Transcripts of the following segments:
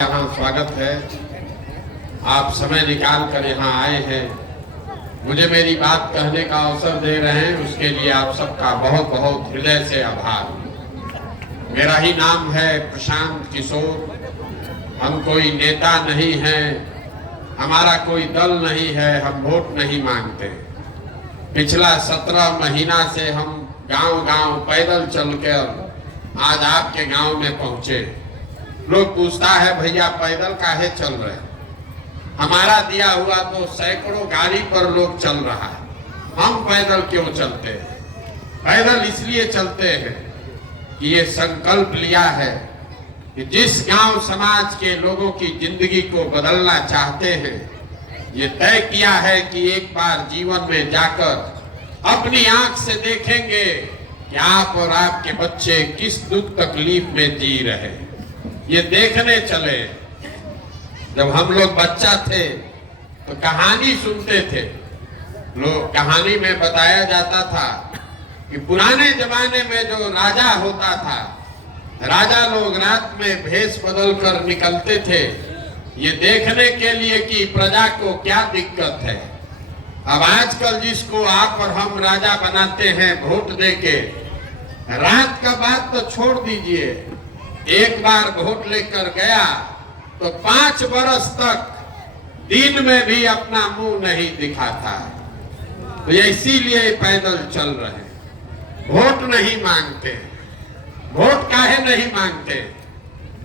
यहाँ स्वागत है। आप समय निकाल कर यहाँ आए हैं, मुझे मेरी बात कहने का अवसर दे रहे हैं, उसके लिए आप सबका बहुत बहुत हृदय से आभार। मेरा ही नाम है प्रशांत किशोर। हम कोई नेता नहीं हैं, हमारा कोई दल नहीं है, हम वोट नहीं मांगते। पिछला 17 महीना से हम गांव-गांव पैदल चलकर आज आपके गांव में पहुंचे। लोग पूछता है भैया पैदल काहे चल रहे हैं? हमारा दिया हुआ तो सैकड़ों गाड़ी पर लोग चल रहा है, हम पैदल क्यों चलते हैं? पैदल इसलिए चलते हैं कि ये संकल्प लिया है कि जिस गांव समाज के लोगों की जिंदगी को बदलना चाहते हैं, ये तय किया है कि एक बार जीवन में जाकर अपनी आंख से देखेंगे कि आप और आपके बच्चे किस दुख तकलीफ में जी रहे हैं। ये देखने चले। जब हम लोग बच्चा थे तो कहानी सुनते थे। लोग कहानी में बताया जाता था कि पुराने जमाने में जो राजा होता था, राजा लोग रात में भेष बदल कर निकलते थे ये देखने के लिए कि प्रजा को क्या दिक्कत है। अब आजकल जिसको आप और हम राजा बनाते हैं वोट देके, रात का बात तो छोड़ दीजिए, एक बार वोट लेकर गया तो 5 बरस तक दिन में भी अपना मुंह नहीं दिखाता है। तो इसीलिए पैदल चल रहे हैं, वोट नहीं मांगते। वोट काहे नहीं मांगते?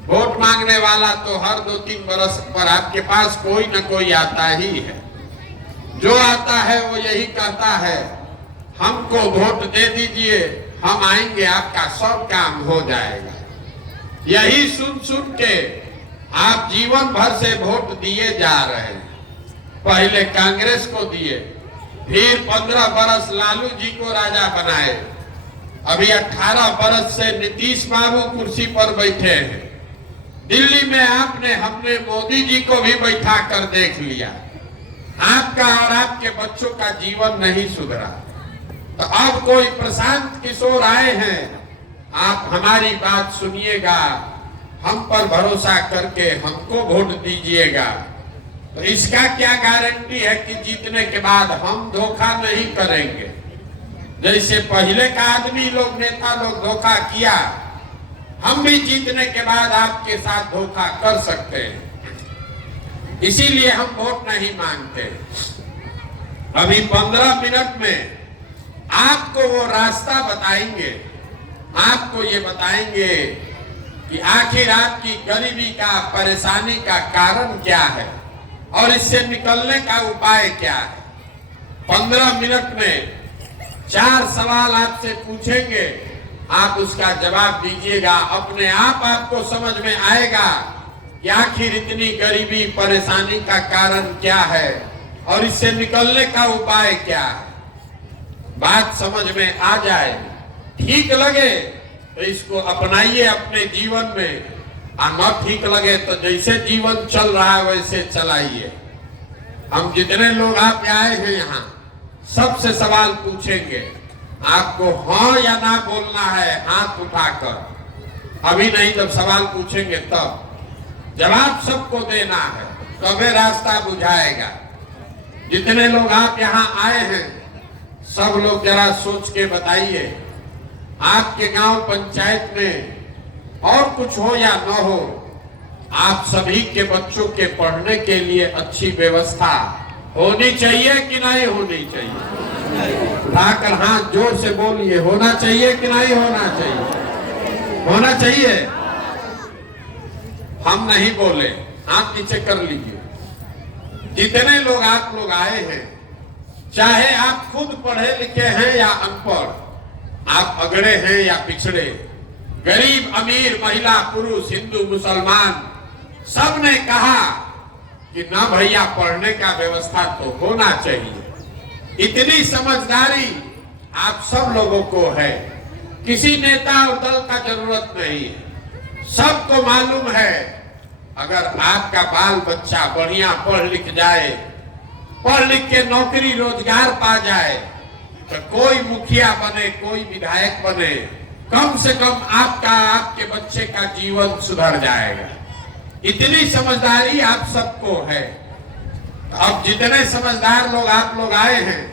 वोट मांगने वाला तो हर 2-3 बरस पर आपके पास कोई न कोई आता ही है। जो आता है वो यही कहता है हमको वोट दे दीजिए, हम आएंगे, आपका सब काम हो जाएगा। यही सुन सुन के आप जीवन भर से वोट दिए जा रहे हैं। पहले कांग्रेस को दिए, फिर 15 बरस लालू जी को राजा बनाए, अभी 18 बरस से नीतीश बाबू कुर्सी पर बैठे हैं। दिल्ली में हमने मोदी जी को भी बैठा कर देख लिया। आपका और आपके बच्चों का जीवन नहीं सुधरा। तो अब कोई प्रशांत किशोर आए हैं, आप हमारी बात सुनिएगा, हम पर भरोसा करके हमको वोट दीजिएगा। तो इसका क्या गारंटी है कि जीतने के बाद हम धोखा नहीं करेंगे? जैसे पहले का आदमी लोग, नेता लोग धोखा किया, हम भी जीतने के बाद आपके साथ धोखा कर सकते हैं। इसीलिए हम वोट नहीं मांगते। अभी 15 मिनट में आपको वो रास्ता बताएंगे, आपको ये बताएंगे कि आखिर आपकी गरीबी का, परेशानी का कारण क्या है और इससे निकलने का उपाय क्या है। 15 मिनट में 4 सवाल आपसे पूछेंगे, आप उसका जवाब दीजिएगा। अपने आप आपको समझ में आएगा कि आखिर इतनी गरीबी, परेशानी का कारण क्या है और इससे निकलने का उपाय क्या है। बात समझ में आ जाए, ठीक लगे तो इसको अपनाइए अपने जीवन में, और न ठीक लगे तो जैसे जीवन चल रहा है वैसे चलाइए। हम जितने लोग आप आए हैं यहाँ सबसे सवाल पूछेंगे, आपको हाँ या ना बोलना है हाथ उठाकर। अभी नहीं, जब सवाल पूछेंगे तब जवाब सबको देना है, तबे रास्ता बुझाएगा। जितने लोग आप यहाँ आए हैं सब लोग जरा सोच के बताइए, आपके गांव पंचायत में और कुछ हो या न हो, आप सभी के बच्चों के पढ़ने के लिए अच्छी व्यवस्था होनी चाहिए कि नहीं होनी चाहिए? उठाकर हाथ जोर से बोलिए, होना चाहिए कि नहीं होना चाहिए? होना चाहिए। हम नहीं बोले, हाथ नीचे कर लीजिए। जितने लोग आप लोग आए हैं, चाहे आप खुद पढ़े लिखे हैं या अनपढ़, आप अगड़े हैं या पिछड़े, गरीब अमीर, महिला पुरुष, हिंदू मुसलमान, सब ने कहा कि ना भैया पढ़ने का व्यवस्था तो होना चाहिए। इतनी समझदारी आप सब लोगों को है, किसी नेता और दल का जरूरत नहीं है। सबको मालूम है अगर आपका बाल बच्चा बढ़िया पढ़ लिख जाए, पढ़ लिख के नौकरी रोजगार पा जाए, तो कोई मुखिया बने, कोई विधायक बने, कम से कम आपका, आपके बच्चे का जीवन सुधर जाएगा। इतनी समझदारी आप सबको है। अब जितने समझदार लोग आप लोग आए हैं,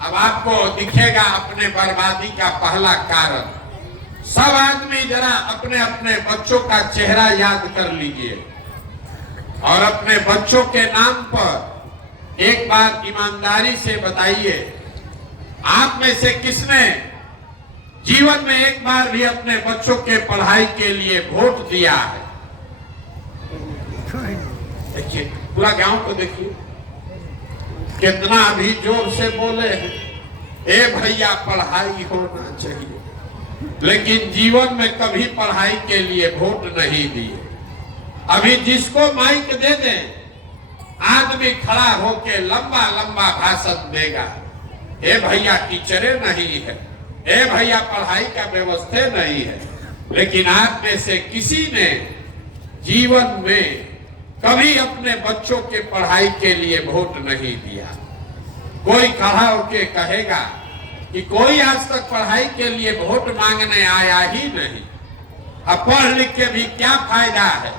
अब आपको दिखेगा अपने बर्बादी का पहला कारण। सब आदमी जरा अपने अपने बच्चों का चेहरा याद कर लीजिए और अपने बच्चों के नाम पर एक बार ईमानदारी से बताइए, आप में से किसने जीवन में एक बार भी अपने बच्चों के पढ़ाई के लिए वोट दिया है? देखिए, पूरा गांव को देखिए कितना अभी जोर से बोले हैं, ए भैया पढ़ाई होना चाहिए, लेकिन जीवन में कभी पढ़ाई के लिए वोट नहीं दिए। अभी जिसको माइक दे दें, आदमी खड़ा होके लंबा लंबा भाषण देगा, ए भैया टीचरे नहीं है, ए भैया पढ़ाई का व्यवस्था नहीं है। लेकिन आप में से किसी ने जीवन में कभी अपने बच्चों के पढ़ाई के लिए वोट नहीं दिया। कोई खड़ा होके कहेगा कि कोई आज तक पढ़ाई के लिए वोट मांगने आया ही नहीं। अब पढ़ लिख के भी क्या फायदा है?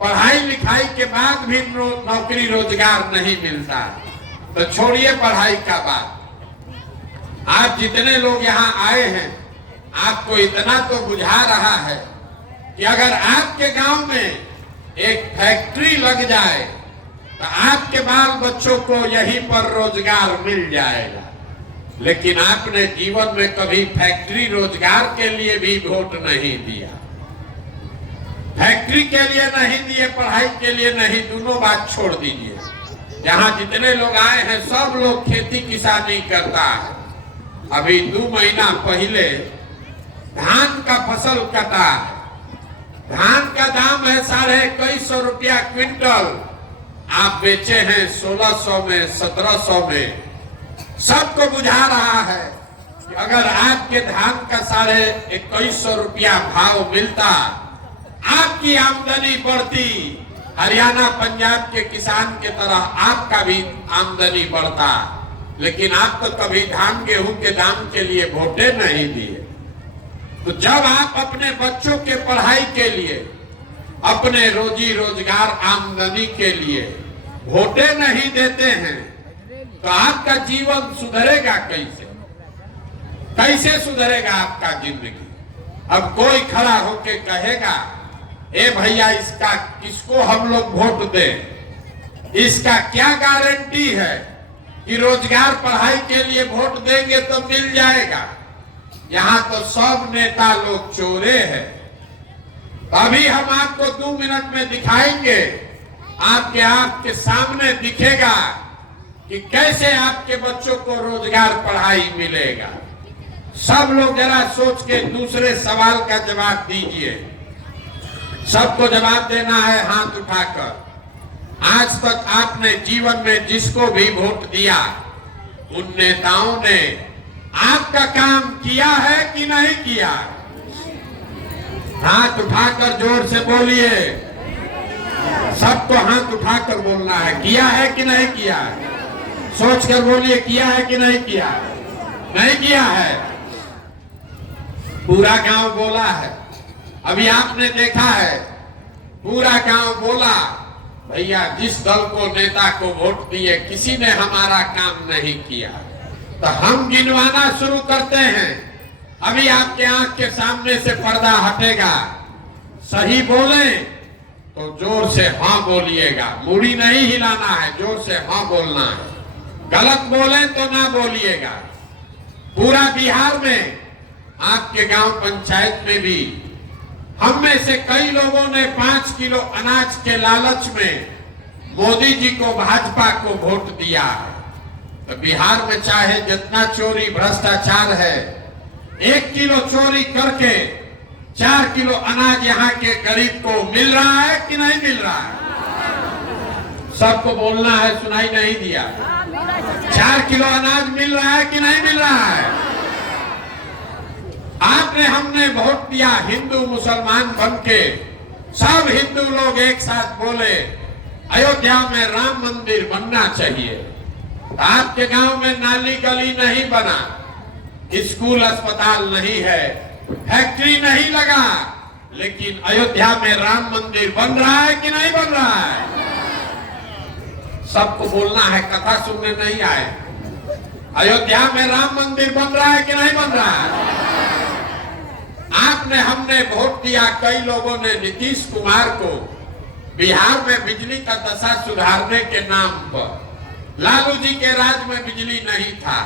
पढ़ाई लिखाई के बाद भी नौकरी रोजगार नहीं मिलता, तो छोड़िए पढ़ाई का बात। आप जितने लोग यहाँ आए हैं, आपको इतना तो बुझा रहा है कि अगर आपके गांव में एक फैक्ट्री लग जाए तो आपके बाल बच्चों को यहीं पर रोजगार मिल जाएगा। लेकिन आपने जीवन में कभी फैक्ट्री रोजगार के लिए भी वोट नहीं दिया, फैक्ट्री के लिए नहीं दिए, पढ़ाई के लिए नहीं, दोनों बात छोड़ दीजिए। जहां जितने लोग आए हैं सब लोग खेती किसानी करता है। अभी 2 महीना पहले धान का फसल कटा है, धान का दाम है 2150 रुपया क्विंटल, आप बेचे हैं 1600 में, 1700 में। सबको बुझा रहा है कि अगर आपके धान का 2150 रुपया भाव मिलता, आपकी आमदनी बढ़ती, हरियाणा पंजाब के किसान के तरह आपका भी आमदनी बढ़ता। लेकिन आप तो कभी धान गेहूं के दाम के लिए वोटे नहीं दिए। तो जब आप अपने बच्चों के पढ़ाई के लिए, अपने रोजी रोजगार आमदनी के लिए वोटे नहीं देते हैं, तो आपका जीवन सुधरेगा कैसे? कैसे सुधरेगा आपका जिंदगी? अब कोई खड़ा होके कहेगा, ए भैया इसका किसको हम लोग वोट दें? इसका क्या गारंटी है कि रोजगार पढ़ाई के लिए वोट देंगे तो मिल जाएगा? यहाँ तो सब नेता लोग चोरे हैं। अभी हम आपको 2 मिनट में दिखाएंगे, आपके सामने दिखेगा कि कैसे आपके बच्चों को रोजगार पढ़ाई मिलेगा। सब लोग जरा सोच के दूसरे सवाल का जवाब दीजिए। सबको जवाब देना है हाथ उठाकर। आज तक आपने जीवन में जिसको भी वोट दिया, उन नेताओं ने आपका काम किया है कि नहीं किया? हाथ उठाकर जोर से बोलिए। सबको हाथ उठाकर बोलना है, किया है कि नहीं किया? सोचकर बोलिए, किया है कि नहीं किया? नहीं किया है। पूरा गांव बोला है। अभी आपने देखा है, पूरा गांव बोला, भैया जिस दल को, नेता को वोट दिए, किसी ने हमारा काम नहीं किया। तो हम गिनवाना शुरू करते हैं। अभी आपके आंख के सामने से पर्दा हटेगा। सही बोले तो जोर से हाँ बोलिएगा, मूड़ी नहीं हिलाना है, जोर से हाँ बोलना है। गलत बोले तो ना बोलिएगा। पूरा बिहार में, आपके गांव पंचायत में भी हम में से कई लोगों ने 5 किलो अनाज के लालच में मोदी जी को, भाजपा को वोट दिया है। तो बिहार में चाहे जितना चोरी भ्रष्टाचार है, 1 किलो चोरी करके 4 किलो अनाज यहाँ के गरीब को मिल रहा है कि नहीं मिल रहा है? सबको बोलना है, सुनाई नहीं दिया। 4 किलो अनाज मिल रहा है कि नहीं मिल रहा है? आपने, हमने वोट दिया हिंदू मुसलमान बन के, सब हिंदू लोग एक साथ बोले अयोध्या में राम मंदिर बनना चाहिए। आपके गांव में नाली गली नहीं बना, स्कूल अस्पताल नहीं है, फैक्ट्री नहीं लगा, लेकिन अयोध्या में राम मंदिर बन रहा है कि नहीं बन रहा है? सबको बोलना है, कथा सुनने नहीं आए। अयोध्या में राम मंदिर बन रहा है कि नहीं बन रहा है? आपने हमने वोट दिया, कई लोगों ने नीतीश कुमार को बिहार में बिजली का दशा सुधारने के नाम पर। लालू जी के राज में बिजली नहीं था,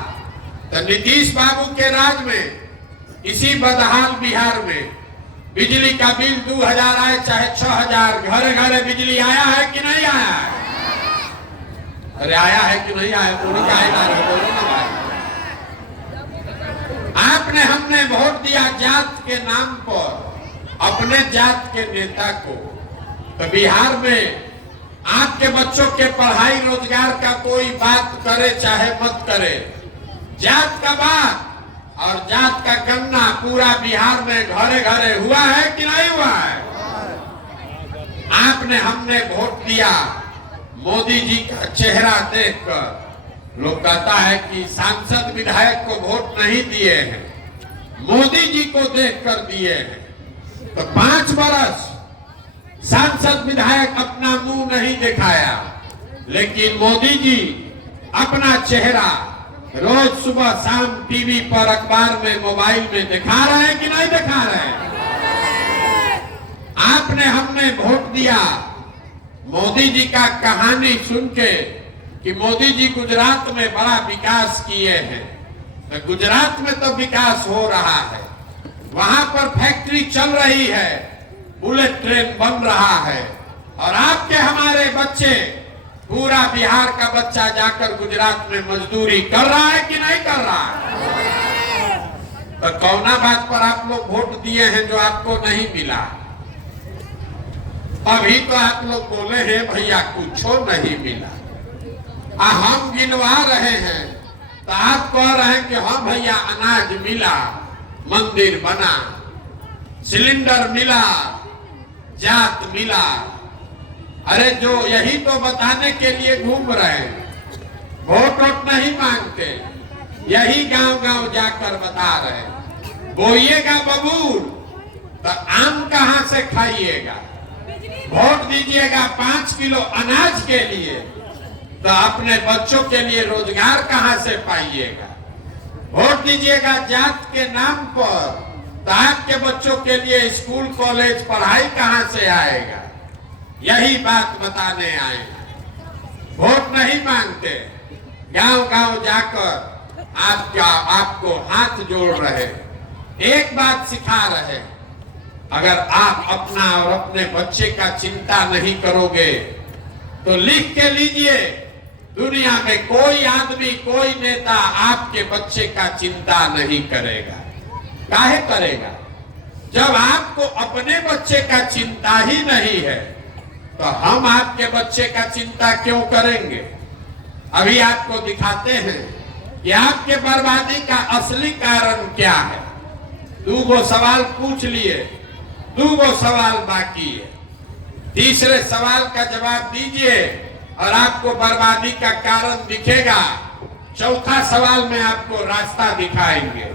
तो नीतीश बाबू के राज में इसी बदहाल बिहार में बिजली का बिल 2000 आए चाहे 6000, घरे घरे बिजली आया है कि नहीं आया है? अरे आया है कि नहीं आया? बोलो ना भाई। आपने हमने वोट दिया जात के नाम पर अपने जात के नेता को, तो बिहार में आपके बच्चों के पढ़ाई रोजगार का कोई बात करे चाहे मत करे, जात का बात और जात का गन्ना पूरा बिहार में घरे घरे हुआ है कि नहीं हुआ है? आपने हमने वोट दिया मोदी जी का चेहरा देखकर। लोग कहता है कि सांसद विधायक को वोट नहीं दिए हैं, मोदी जी को देखकर दिए हैं। तो 5 बरस सांसद विधायक अपना मुंह नहीं दिखाया, लेकिन मोदी जी अपना चेहरा रोज सुबह शाम टीवी पर, अखबार में, मोबाइल में दिखा रहे हैं कि नहीं दिखा रहे हैं? आपने हमने वोट दिया मोदी जी का कहानी सुन के कि मोदी जी गुजरात में बड़ा विकास किए हैं। तो गुजरात में तो विकास हो रहा है, वहां पर फैक्ट्री चल रही है, बुलेट ट्रेन बन रहा है, और आपके हमारे बच्चे, पूरा बिहार का बच्चा जाकर गुजरात में मजदूरी कर रहा है कि नहीं कर रहा है? तो कौना बात पर आप लोग वोट दिए हैं जो आपको नहीं मिला? अभी तो आप लोग बोले हैं भैया कुछ नहीं मिला, हम गिनवा रहे हैं तो आप कह रहे हैं कि हाँ भैया अनाज मिला, मंदिर बना, सिलेंडर मिला, जात मिला। अरे जो यही तो बताने के लिए घूम रहे हैं, वोट नहीं मांगते, यही गांव गांव जाकर बता रहे हैं। बोइएगा बबूल तो आम कहां से खाइएगा? वोट दीजिएगा 5 किलो अनाज के लिए, तो अपने बच्चों के लिए रोजगार कहां से पाइएगा? वोट दीजिएगा जात के नाम पर, तो आपके बच्चों के लिए स्कूल कॉलेज पढ़ाई कहां से आएगा? यही बात बताने आए हैं। वोट नहीं मांगते, गांव गांव जाकर आपको हाथ जोड़ रहे, एक बात सिखा रहे, अगर आप अपना और अपने बच्चे का चिंता नहीं करोगे तो लिख के लीजिए, दुनिया में कोई आदमी, कोई नेता आपके बच्चे का चिंता नहीं करेगा। काहे करेगा? जब आपको अपने बच्चे का चिंता ही नहीं है तो हम आपके बच्चे का चिंता क्यों करेंगे? अभी आपको दिखाते हैं कि आपके बर्बादी का असली कारण क्या है। 2 सवाल पूछ लिए, 2 सवाल बाकी है। तीसरे सवाल का जवाब दीजिए और आपको बर्बादी का कारण दिखेगा। चौथा सवाल में आपको रास्ता दिखाएंगे।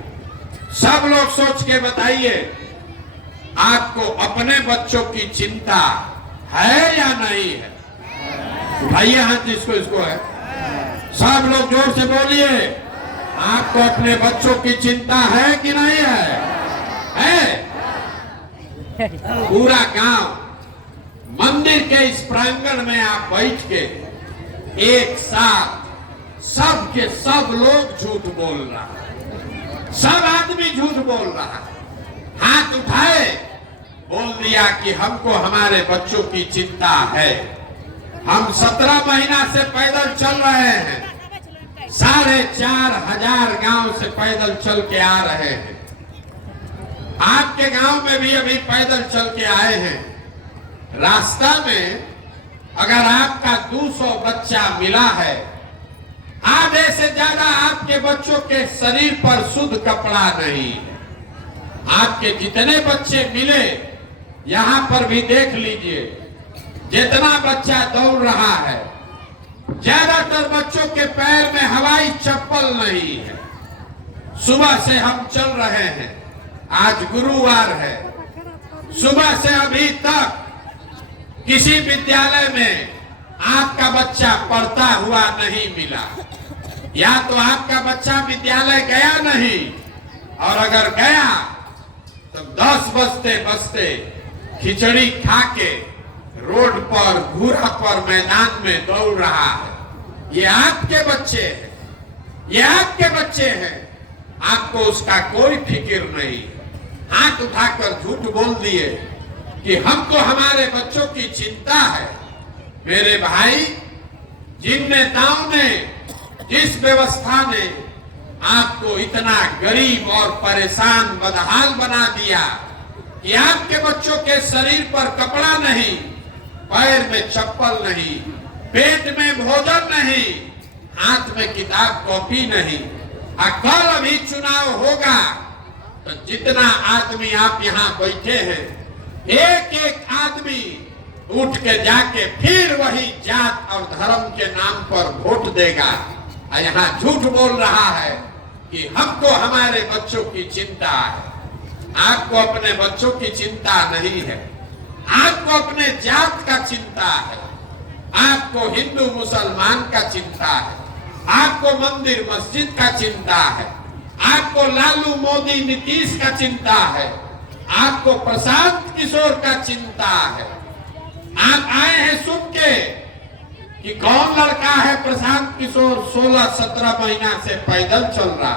सब लोग सोच के बताइए, आपको अपने बच्चों की चिंता है या नहीं है? उठाइए हाथ जिसको इसको है। सब लोग जोर से बोलिए, आपको अपने बच्चों की चिंता है कि नहीं है? है? पूरा गांव मंदिर के इस प्रांगण में आप बैठ के एक साथ सब के सब लोग झूठ बोल रहा है, सब आदमी झूठ बोल रहा है। हाथ उठाए, बोल दिया कि हमको हमारे बच्चों की चिंता है। हम 17 महीना से पैदल चल रहे हैं, 4500 गांव से पैदल चल के आ रहे हैं। आपके गांव में भी अभी पैदल चल के आए हैं। रास्ता में अगर आपका 200 बच्चा मिला है, आधे से ज्यादा आपके बच्चों के शरीर पर शुद्ध कपड़ा नहीं है। आपके जितने बच्चे मिले, यहां पर भी देख लीजिए, जितना बच्चा दौड़ रहा है, ज्यादातर बच्चों के पैर में हवाई चप्पल नहीं है। सुबह से हम चल रहे हैं, आज गुरुवार है, सुबह से अभी तक किसी विद्यालय में आपका बच्चा पढ़ता हुआ नहीं मिला। या तो आपका बच्चा विद्यालय गया नहीं, और अगर गया तो 10 बजते बजते खिचड़ी खा के रोड पर घूरा पर मैदान में दौड़ रहा है। ये आपके बच्चे हैं, ये आपके बच्चे हैं, आपको उसका कोई फिक्र नहीं। हाथ उठाकर झूठ बोल दिए कि हमको हमारे बच्चों की चिंता है। मेरे भाई, जिन नेताओं ने, जिस व्यवस्था ने आपको इतना गरीब और परेशान बदहाल बना दिया कि आपके बच्चों के शरीर पर कपड़ा नहीं, पैर में चप्पल नहीं, पेट में भोजन नहीं, हाथ में किताब कॉपी नहीं। कल अभी चुनाव होगा तो जितना आदमी आप यहाँ बैठे हैं, एक एक आदमी उठ के जाके फिर वही जात और धर्म के नाम पर वोट देगा। और यहाँ झूठ बोल रहा है कि हमको हमारे बच्चों की चिंता है। आपको अपने बच्चों की चिंता नहीं है, आपको अपने जात का चिंता है, आपको हिंदू मुसलमान का चिंता है, आपको मंदिर मस्जिद का चिंता है, आपको लालू मोदी नीतीश का चिंता है, आपको प्रशांत किशोर का चिंता है। आप आए हैं सुन के कि कौन लड़का है प्रशांत किशोर 16-17 महीना से पैदल चल रहा।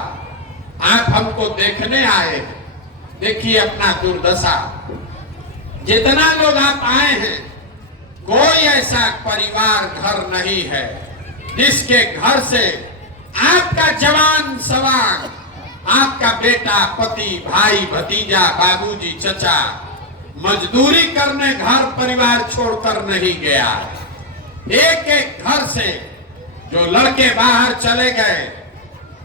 आप हमको देखने आए हैं, देखिए अपना दुर्दशा। जितना लोग आप आए हैं, कोई ऐसा परिवार घर नहीं है जिसके घर से आपका जवान सवार, आपका बेटा, पति, भाई, भतीजा, बाबूजी, चचा मजदूरी करने घर परिवार छोड़कर नहीं गया। एक एक घर से जो लड़के बाहर चले गए,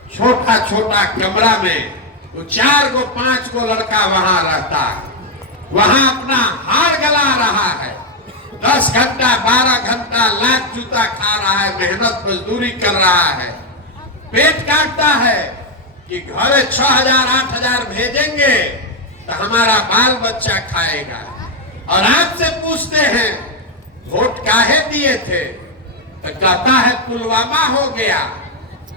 छोटा छोटा कमरा में वो 4 गो 5 गो लड़का वहां रहता है, वहां अपना हार गला रहा है, 10 घंटा 12 घंटा लात जूता खा रहा है, मेहनत मजदूरी कर रहा है, पेट काटता है कि घरे 6,000-8,000 भेजेंगे तो हमारा बाल बच्चा खाएगा। और आपसे पूछते हैं वोट काहे दिए थे, तो कहता है पुलवामा हो गया,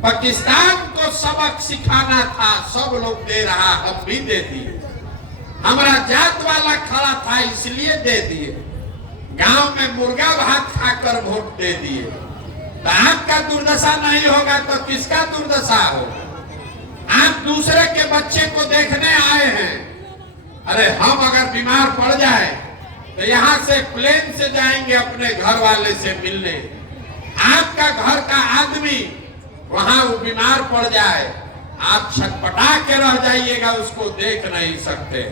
पाकिस्तान को सबक सिखाना था, सब लोग दे रहा, हम भी दे दिए, हमारा जात वाला खड़ा था इसलिए दे दिए, गांव में मुर्गा भात खाकर वोट दे दिए। तो आपका दुर्दशा नहीं होगा तो किसका दुर्दशा होगा? आप दूसरे के बच्चे को देखने आए हैं। अरे हम अगर बीमार पड़ जाए तो यहाँ से प्लेन से जाएंगे अपने घर वाले से मिलने, आपका घर का आदमी वहां वो बीमार पड़ जाए, आप छटपटा के रह जाइएगा, उसको देख नहीं सकते।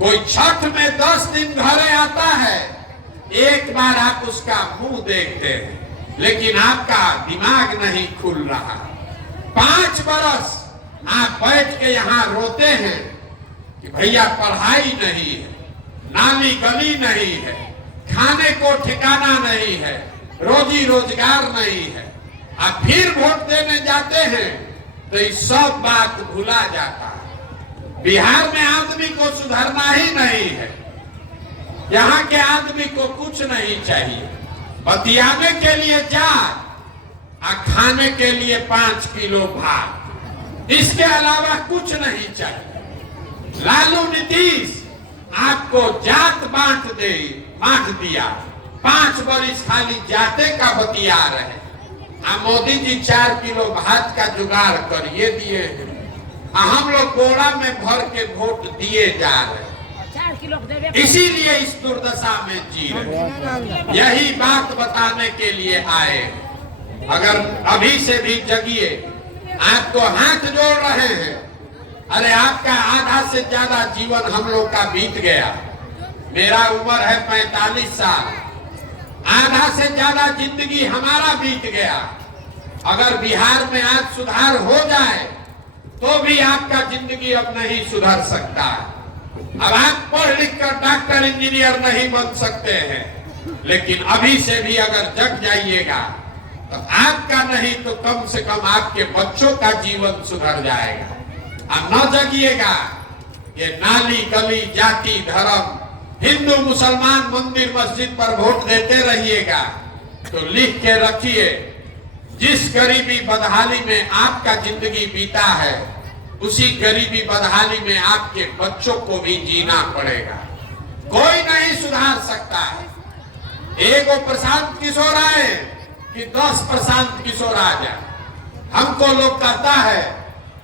कोई छठ में 10 दिन घरे आता है, एक बार आप उसका मुंह देखते हैं, लेकिन आपका दिमाग नहीं खुल रहा। 5 बरस आप बैठ के यहाँ रोते हैं कि भैया पढ़ाई नहीं है, नाली गली नहीं है, खाने को ठिकाना नहीं है, रोजी रोजगार नहीं है। आप फिर वोट देने जाते हैं तो ये सब बात भुला जाता है। बिहार में आदमी को सुधरना ही नहीं है, यहाँ के आदमी को कुछ नहीं चाहिए, बतियाने के लिए जात और खाने के लिए 5 किलो भात, इसके अलावा कुछ नहीं चाहिए। लालू नीतीश आपको जात बांट दिया, 5 बरिस खाली जाते का बतिया रहे। मोदी जी 4 किलो भात का जुगाड़ करिए दिए हैं, हम लोग बोरा में भर के वोट दिए जा रहे, इसीलिए इस दुर्दशा में जी रहे। यही बात बताने के लिए आए। अगर अभी से भी जगिए, आपको हाथ जोड़ रहे हैं। अरे आपका आधा से ज्यादा जीवन हम लोग का बीत गया, मेरा उम्र है 45 साल, आधा से ज्यादा जिंदगी हमारा बीत गया। अगर बिहार में आज सुधार हो जाए तो भी आपका जिंदगी अब नहीं सुधर सकता है। अब आप पढ़ लिख कर डॉक्टर इंजीनियर नहीं बन सकते हैं, लेकिन अभी से भी अगर जग जाइएगा तो आपका नहीं तो कम से कम आपके बच्चों का जीवन सुधर जाएगा। अब न जगिएगा, ये नाली गली जाति धर्म हिंदू मुसलमान मंदिर मस्जिद पर वोट देते रहिएगा तो लिख के रखिए, जिस गरीबी बदहाली में आपका जिंदगी बीता है उसी गरीबी बदहाली में आपके बच्चों को भी जीना पड़ेगा। कोई नहीं सुधार सकता है। एगो प्रशांत किशोर आए कि 10 प्रशांत किशोर आ जाए। हमको लोग कहता है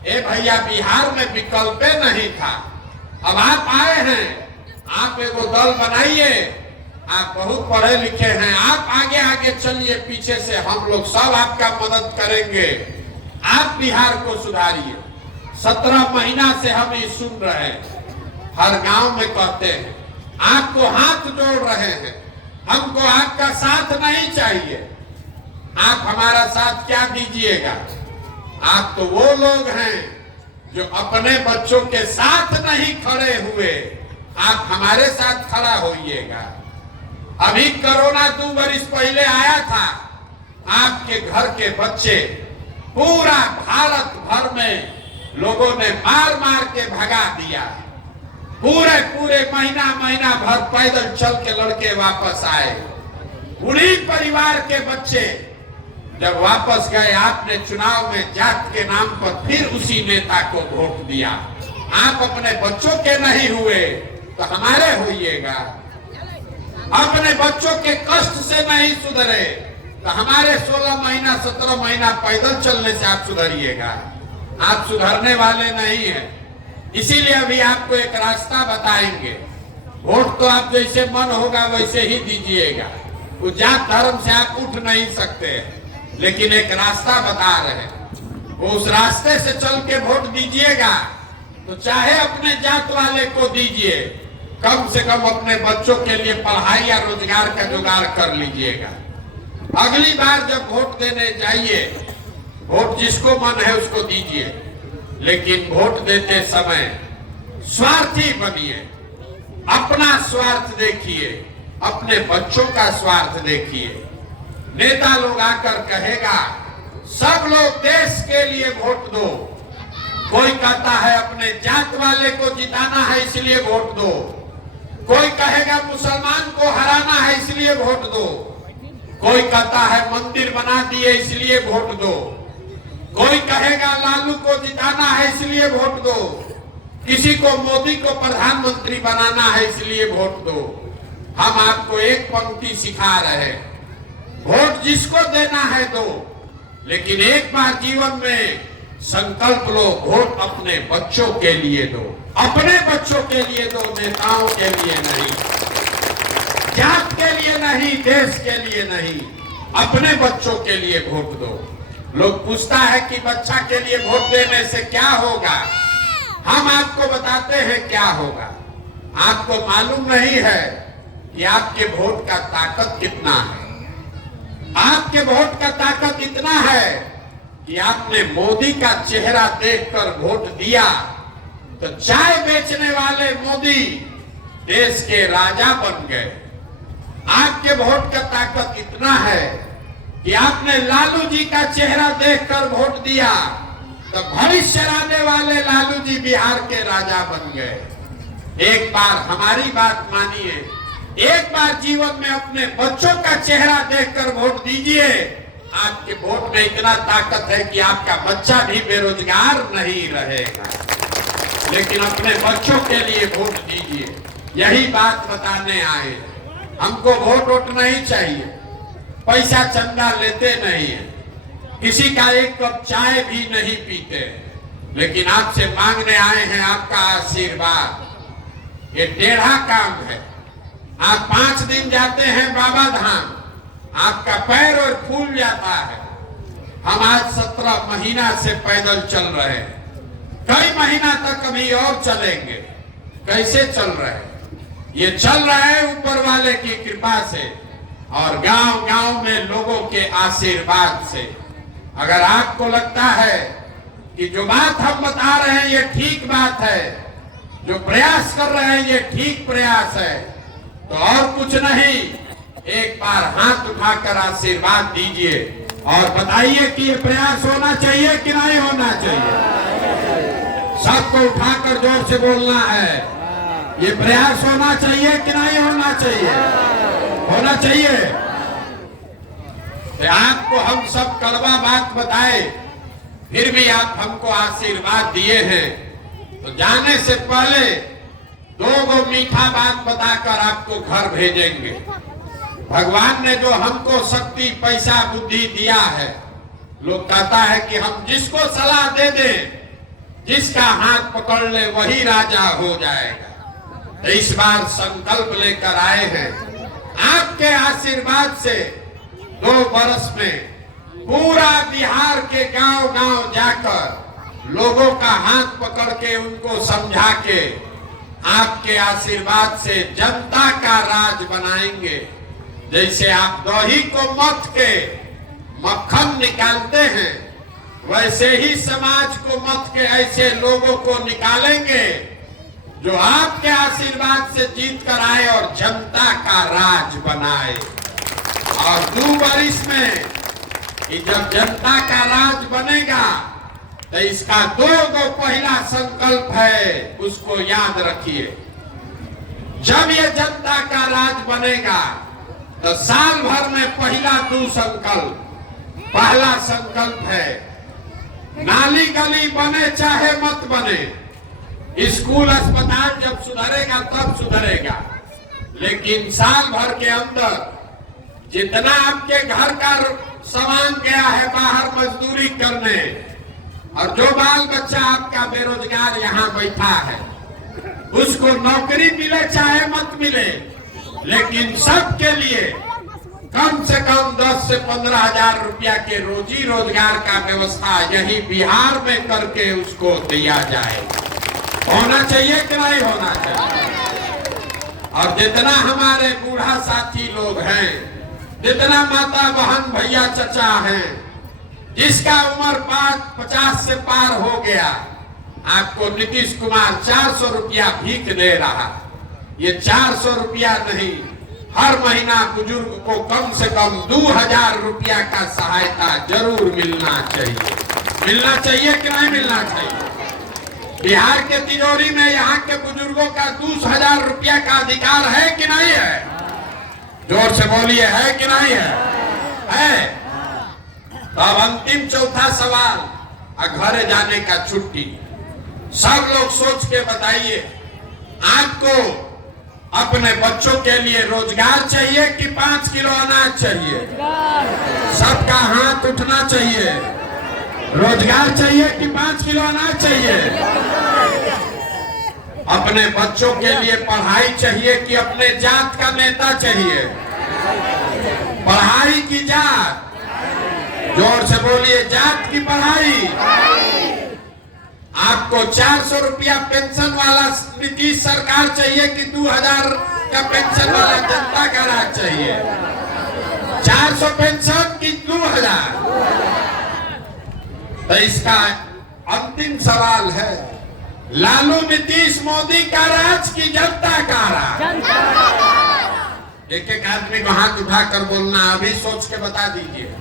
ए भैया बिहार में विकल्प नहीं था, अब आप आए हैं, आप एगो दल बनाइए, आप बहुत पढ़े लिखे हैं, आप आगे आगे चलिए, पीछे से हम लोग सब आपका मदद करेंगे, आप बिहार को सुधारिए। 17 महीना से हम ये सुन रहे हैं, हर गांव में कहते हैं, आपको हाथ जोड़ रहे हैं, हमको आपका साथ नहीं चाहिए। आप हमारा साथ क्या दीजिएगा? आप तो वो लोग हैं जो अपने बच्चों के साथ नहीं खड़े हुए, आप हमारे साथ खड़ा होइएगा। अभी कोरोना 2 वर्ष पहले आया था, आपके घर के बच्चे पूरा भारत भर में लोगों ने मार मार के भगा दिया। पूरे महीना भर पैदल चल के लड़के वापस आए। उन्हीं परिवार के बच्चे जब वापस गए, आपने चुनाव में जात के नाम पर फिर उसी नेता को वोट दिया। आप अपने बच्चों के नहीं हुए तो हमारे होइएगा। अपने बच्चों के कष्ट से नहीं सुधरे तो हमारे 16 महीना 17 महीना पैदल चलने से आप सुधरिएगा। आप सुधरने वाले नहीं हैं। इसीलिए अभी आपको एक रास्ता बताएंगे। वोट तो आप जैसे मन होगा वैसे ही दीजिएगा, वो जात धर्म से आप उठ नहीं सकते, लेकिन एक रास्ता बता रहे हैं, वो उस रास्ते से चल के वोट दीजिएगा तो चाहे अपने जात वाले को दीजिए, कम से कम अपने बच्चों के लिए पढ़ाई या रोजगार का जुगाड़ कर लीजिएगा। अगली बार जब वोट देने जाइए, वोट जिसको मन है उसको दीजिए, लेकिन वोट देते समय स्वार्थी बनिए। अपना स्वार्थ देखिए, अपने बच्चों का स्वार्थ देखिए। नेता लोग आकर कहेगा सब लोग देश के लिए वोट दो, कोई कहता है अपने जात वाले को जिताना है इसलिए वोट दो, कोई कहेगा मुसलमान को हराना है इसलिए वोट दो, कोई कहता है मंदिर बना दिए इसलिए वोट दो, कोई कहेगा लालू को जिताना है इसलिए वोट दो, किसी को मोदी को प्रधानमंत्री बनाना है इसलिए वोट दो। हम आपको एक पंक्ति सिखा रहे हैं, वोट जिसको देना है दो, लेकिन एक बार जीवन में संकल्प लो, वोट अपने बच्चों के लिए दो, अपने बच्चों के लिए दो, नेताओं के लिए नहीं, जात के लिए नहीं, देश के लिए नहीं, अपने बच्चों के लिए वोट दो। लोग पूछता है कि बच्चा के लिए वोट देने से क्या होगा? हम आपको बताते हैं क्या होगा। आपको मालूम नहीं है कि आपके वोट का ताकत कितना है। आपके वोट का ताकत इतना है कि आपने मोदी का चेहरा देखकर वोट दिया तो चाय बेचने वाले मोदी देश के राजा बन गए। आपके वोट का ताकत इतना है कि आपने लालू जी का चेहरा देखकर वोट दिया तो भविष्य लाने वाले लालू जी बिहार के राजा बन गए। एक बार हमारी बात मानिए, एक बार जीवन में अपने बच्चों का चेहरा देखकर वोट दीजिए। आपके वोट में इतना ताकत है कि आपका बच्चा भी बेरोजगार नहीं रहेगा। लेकिन अपने बच्चों के लिए वोट दीजिए, यही बात बताने आए। हमको वोट नहीं चाहिए, पैसा चंदा लेते नहीं है, किसी का एक कप चाय भी नहीं पीते, लेकिन आपसे मांगने आए हैं आपका आशीर्वाद। ये टेढ़ा काम है। आप 5 दिन जाते हैं बाबा धाम, आपका पैर और फूल जाता है। हम आज 17 महीना से पैदल चल रहे हैं, कई महीना तक अभी और चलेंगे। कैसे चल रहे हैं? ये चल रहा है ऊपर वाले की कृपा से और गांव-गांव में लोगों के आशीर्वाद से। अगर आपको लगता है कि जो बात हम बता रहे हैं ये ठीक बात है, जो प्रयास कर रहे हैं ये ठीक प्रयास है, तो और कुछ नहीं, एक बार हाथ उठाकर आशीर्वाद दीजिए और बताइए कि ये प्रयास होना चाहिए कि नहीं होना चाहिए। सबको उठाकर जोर से बोलना है, ये प्रयास होना चाहिए कि नहीं होना चाहिए? होना चाहिए। तो आपको हम सब कड़वा बात बताए, फिर भी आप हमको आशीर्वाद दिए हैं, तो जाने से पहले दो मीठा बात बताकर आपको घर भेजेंगे। भगवान ने जो हमको शक्ति, पैसा, बुद्धि दिया है, लोग कहता है कि हम जिसको सलाह दे दें, जिसका हाथ पकड़ ले वही राजा हो जाएगा। तो इस बार संकल्प लेकर आए हैं, आपके आशीर्वाद से 2 वर्ष में पूरा बिहार के गांव-गांव जाकर लोगों का हाथ पकड़ के उनको समझा के आपके आशीर्वाद से जनता का राज बनाएंगे। जैसे आप दही को मथ के मक्खन निकालते हैं, वैसे ही समाज को मथ के ऐसे लोगों को निकालेंगे जो आपके आशीर्वाद से जीत कर आए और जनता का राज बनाए। और 2 वर्ष में कि जब जनता का राज बनेगा, तो इसका 2 पहला संकल्प है, उसको याद रखिए। जब ये जनता का राज बनेगा, तो साल भर में पहला 2 संकल्प। पहला संकल्प है, नाली गली बने चाहे मत बने, स्कूल अस्पताल जब सुधरेगा तब सुधरेगा, लेकिन साल भर के अंदर जितना आपके घर का सामान गया है बाहर मजदूरी करने, और जो बाल बच्चा आपका बेरोजगार यहाँ बैठा है, उसको नौकरी मिले चाहे मत मिले, लेकिन सबके लिए कम से कम 10 से 15 हजार रुपया के रोजी रोजगार का व्यवस्था यही बिहार में करके उसको दिया जाए। होना चाहिए कि नहीं होना चाहिए? और जितना हमारे बूढ़ा साथी लोग हैं, जितना माता बहन भैया चचा हैं, जिसका उम्र 50 से पार हो गया, आपको नीतीश कुमार 400 रुपया भीख दे रहा। ये 400 रुपया नहीं, हर महीना बुजुर्ग को कम से कम 2000 रुपया का सहायता जरूर मिलना चाहिए। मिलना चाहिए कि नहीं मिलना चाहिए? बिहार के तिजोरी में यहाँ के बुजुर्गों का 2000 रुपया का अधिकार है कि नहीं है? जोर से बोलिए, है कि नहीं है? है। तो अब अंतिम चौथा सवाल, घरे जाने का छुट्टी। सब लोग सोच के बताइए, आपको अपने बच्चों के लिए रोजगार चाहिए कि 5 किलो अनाज चाहिए? सबका हाथ उठना चाहिए। रोजगार चाहिए कि 5 किलो अनाज चाहिए? अपने बच्चों के लिए पढ़ाई चाहिए कि अपने जात का नेता चाहिए? पढ़ाई की जात, जोर से बोलिए, जात की पढ़ाई। आपको 400 रुपया पेंशन वाला नीतीश सरकार चाहिए कि 2000 का पेंशन वाला जनता का राज चाहिए? 400 पेंशन की 2000? तो इसका अंतिम सवाल है, लालू नीतीश मोदी का राज की जनता का राज? एक एक आदमी को हाथ उठाकर बोलना, अभी सोच के बता दीजिए।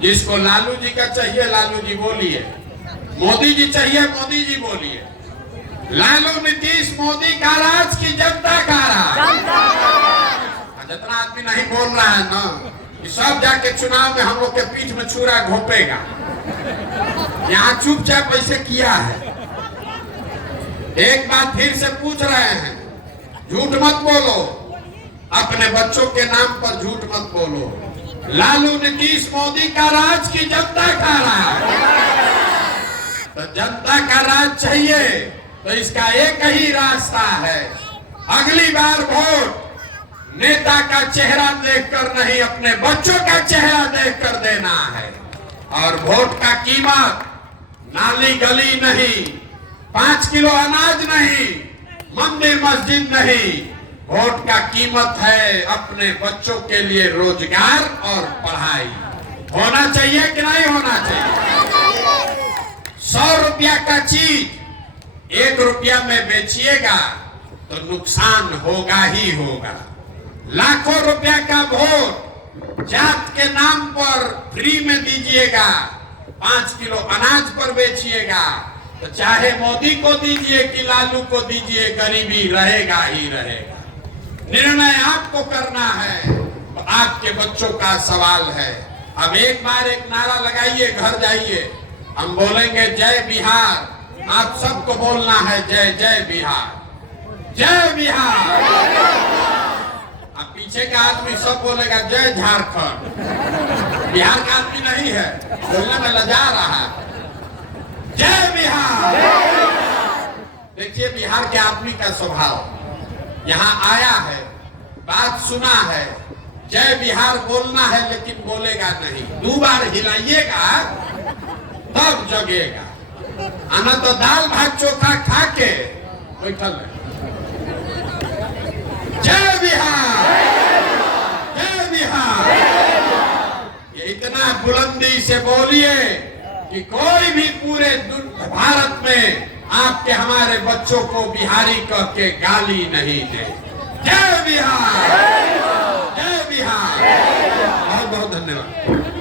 जिसको लालू जी का चाहिए लालू जी बोलिए, मोदी जी चाहिए मोदी जी बोलिए। लालू नीतीश मोदी का राज की जनता का राज? जितना आदमी नहीं बोल रहा है ना, कि सब जाके चुनाव में हम लोग के पीठ में छुरा घोपेगा। यहाँ चुपचाप ऐसे किया है। एक बात फिर से पूछ रहे हैं, झूठ मत बोलो, अपने बच्चों के नाम पर झूठ मत बोलो। लालू नीतीश मोदी का राज की जनता का राज? तो जनता का राज चाहिए, तो इसका एक ही रास्ता है, अगली बार वोट नेता का चेहरा देखकर नहीं, अपने बच्चों का चेहरा देखकर देना है। और वोट का कीमत नाली गली नहीं, 5 किलो अनाज नहीं, मंदिर मस्जिद नहीं, वोट का कीमत है अपने बच्चों के लिए रोजगार और पढ़ाई। होना चाहिए कि नहीं होना चाहिए? 100 रुपया का चीज 1 रुपया में बेचिएगा तो नुकसान होगा ही होगा। लाखों रुपया का वोट जात के नाम पर फ्री में दीजिएगा, 5 किलो अनाज पर बेचिएगा, तो चाहे मोदी को दीजिए कि लालू को दीजिए, गरीबी रहेगा ही रहेगा। निर्णय आपको करना है, आपके बच्चों का सवाल है। अब एक बार एक नारा लगाइए, घर जाइए, हम बोलेंगे जय बिहार, आप सबको बोलना है जय जय बिहार, जय बिहार। अब पीछे का आदमी सब बोलेगा जय झारखंड, बिहार का आदमी नहीं है, बोलने में लजा रहा है। जय बिहार। देखिए बिहार के आदमी का स्वभाव, यहाँ आया है, बात सुना है, जय बिहार बोलना है, लेकिन बोलेगा नहीं। 2 बार हिलाइएगा तब जगेगा, आना तो दाल भात चोखा खा के बैठल है। जय बिहार, जय बिहार। ये इतना बुलंदी से बोलिए कि कोई भी पूरे भारत में आपके हमारे बच्चों को बिहारी कह के गाली नहीं दे। जय बिहार, जय बिहार। बहुत बहुत धन्यवाद।